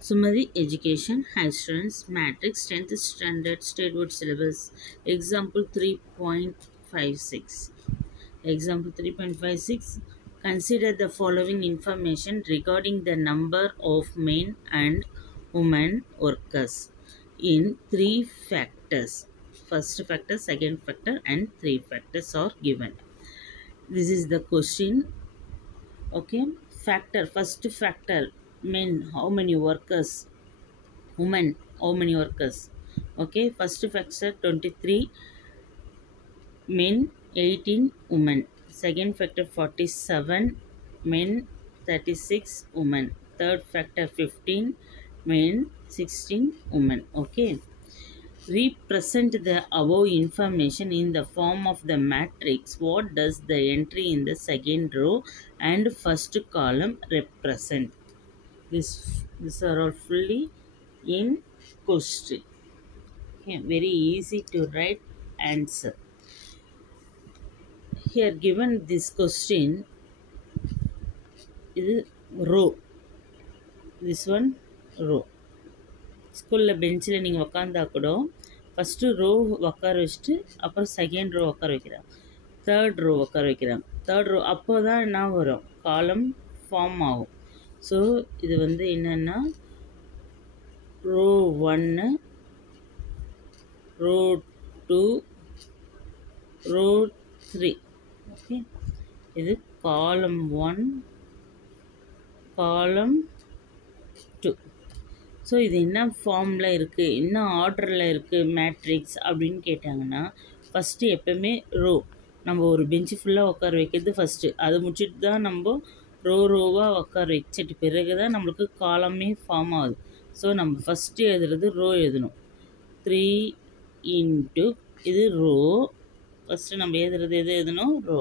Sumathi Education High Students Matrix 10th Standard Statewide Syllabus Example 3.56. Example 3.56. Consider the following information regarding the number of men and women workers in three factors. First factor, second factor, and three factors are given. This is the question. Okay, factor, first factor, men, how many workers, women, how many workers. Okay, first factor 23 men, 18 women. Second factor 47 men, 36 women. Third factor 15 men, 16 women. Okay, represent the above information in the form of the matrix. What does the entry in the second row and first column represent? These are all fully in question. Okay, very easy to write answer. Here given this question is row. This one row. ஸ்கூலில் பெஞ்சில் நீங்கள் உக்காந்தா கூட first row உட்கார வச்சுட்டு அப்புறம் second row உட்கார வைக்கிறாங்க, third row உட்கார வைக்கிறாங்க. தேர்ட் ரோ அப்போ தான் என்ன வரும், காலம் ஃபார்ம் ஆகும். ஸோ இது வந்து என்னென்னா ரோ 1, ரோ 2, ரோ 3. ஓகே, இது காலம் 1, காலம் 2. ஸோ இது என்ன ஃபார்மில் இருக்குது, என்ன ஆர்டரில் இருக்குது மேட்ரிக்ஸ் அப்படின்னு கேட்டாங்கன்னா, ஃபஸ்ட்டு எப்போவுமே ரோ நம்ம ஒரு பெஞ்சு ஃபுல்லாக உட்கார வைக்கிறது ஃபஸ்ட்டு. அதை முடிச்சுட்டு தான் நம்ம ரோவாக உட்கார வச்சுட்டு பிறகு தான் நம்மளுக்கு காலமே ஃபார்ம் ஆகுது. ஸோ நம்ம ஃபஸ்ட்டு எழுதுறது ரோ எழுதணும். 3 இன்ட்டு இது ரோ. ஃபஸ்ட்டு நம்ம எழுதுறது எது எழுதணும், ரோ.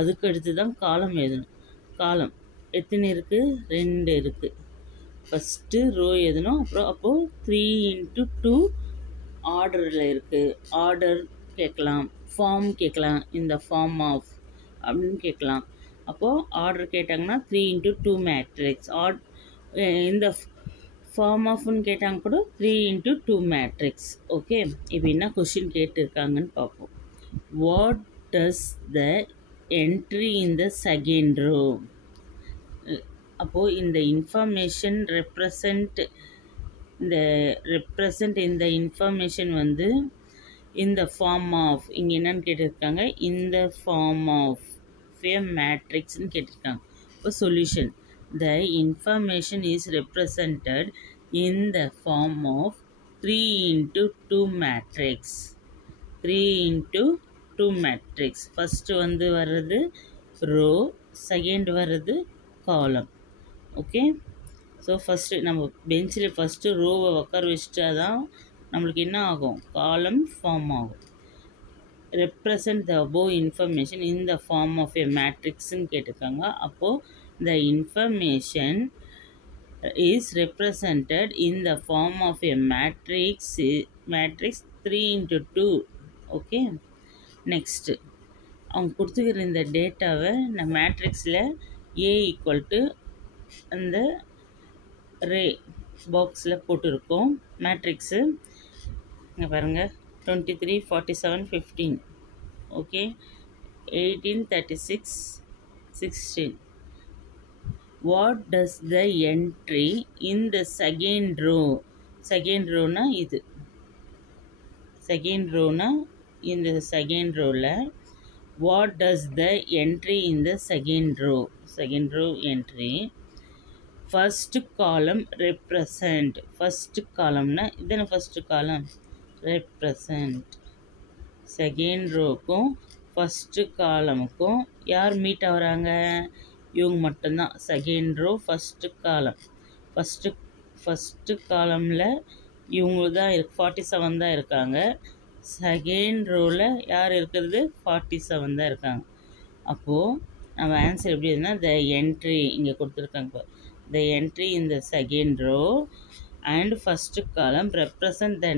அதுக்கு அடுத்து தான் காலம் எழுதணும். காலம் எத்தனை இருக்குது, 2 இருக்குது. ஃபஸ்ட்டு ரோ எழுதணும். அப்புறம் அப்போது 3 இன்ட்டு 2 ஆர்டரில் இருக்குது. ஆர்டர் கேட்கலாம், ஃபார்ம் கேட்கலாம், இந்த ஃபார்ம் ஆஃப் அப்படின்னு கேட்கலாம். அப்போது ஆர்டர் கேட்டாங்கன்னா 3 இன்ட்டு 2 மேட்ரிக்ஸ். இந்த ஃபார்ம் ஆஃப்னு கேட்டாங்க கூட 3 இன்ட்டு 2 மேட்ரிக்ஸ். ஓகே, இப்போ என்ன கொஷின் கேட்டிருக்காங்கன்னு பார்ப்போம். What does the entry in the second row. அப்போது இந்த இன்ஃபர்மேஷன் ரெப்ரசன்ட் இந்த இன்ஃபர்மேஷன் வந்து இந்த ஃபார்ம் ஆஃப், இங்கே என்னன்னு கேட்டிருக்காங்க, இந்த ஃபார்ம் ஆஃப் ஏ மேட்ரிக்ஸ்ன்னு கேட்டிருக்காங்க. இப்போ solution, the information is represented in the form of 3 into 2 matrix. 3 into 2 matrix. First வந்து வர்றது ரோ, செகண்ட் வர்றது காலம். ஓகே, ஸோ ஃபஸ்ட்டு நம்ம பெஞ்சில் ஃபஸ்ட்டு ரோவை உட்கார வச்சுட்டா தான் நம்மளுக்கு என்ன ஆகும், காலம் ஃபார்ம் ஆகும். Represent the above information in the form of a மேட்ரிக்ஸ்ன்னு கேட்டிருக்காங்க. அப்போது the information is represented in the form of a matrix 3 into 2. Okay, next அவங்க கொடுத்துக்கிற இந்த டேட்டாவை நான் மேட்ரிக்ஸில் ஏ ஈக்குவல் டு அந்த ரே பாக்ஸில் போட்டிருக்கோம். மேட்ரிக்ஸு இங்கே பாருங்கள், 23, 47, 15. Okay, 18, 36, 16. What does the entry in the second row. Second ரோனா இது, செகண்ட் ரோனா இந்த செகண்ட் ரோவில் what does the entry in the second row entry first column represent. first column na idana first column represent. second row க்கும் first column க்கும் யார் meet ஆகுறாங்க, இவங்க மட்டும்தான். Second row first column. First காலமில் இவங்க தான் 47 தான் இருக்காங்க. செகண்ட் ரோவில் யார் இருக்கிறது, 47 தான் இருக்காங்க. அப்போது நம்ம ஆன்சர் எப்படி இருக்குன்னா, த என்ட்ரி இங்கே கொடுத்துருக்காங்க, the entry in the second row and first column represent the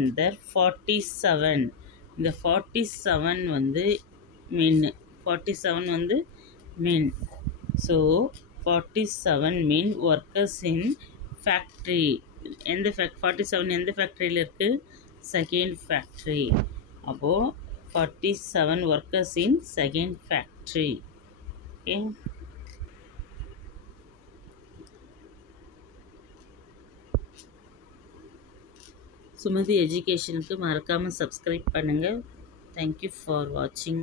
47. இந்த 47 வந்து மின், 47 வந்து mean. So 47 mean workers in factory எந்த 47 எந்த ஃபேக்ட்ரியில் இருக்குது? செகண்ட் ஃபேக்ட்ரி. அப்போது 47 workers in second factory. Okay. Sumathi எஜுகேஷனுக்கு மறக்காமல் சப்ஸ்கிரைப் பண்ணுங்கள். தேங்க்யூ ஃபார் வாட்சிங்.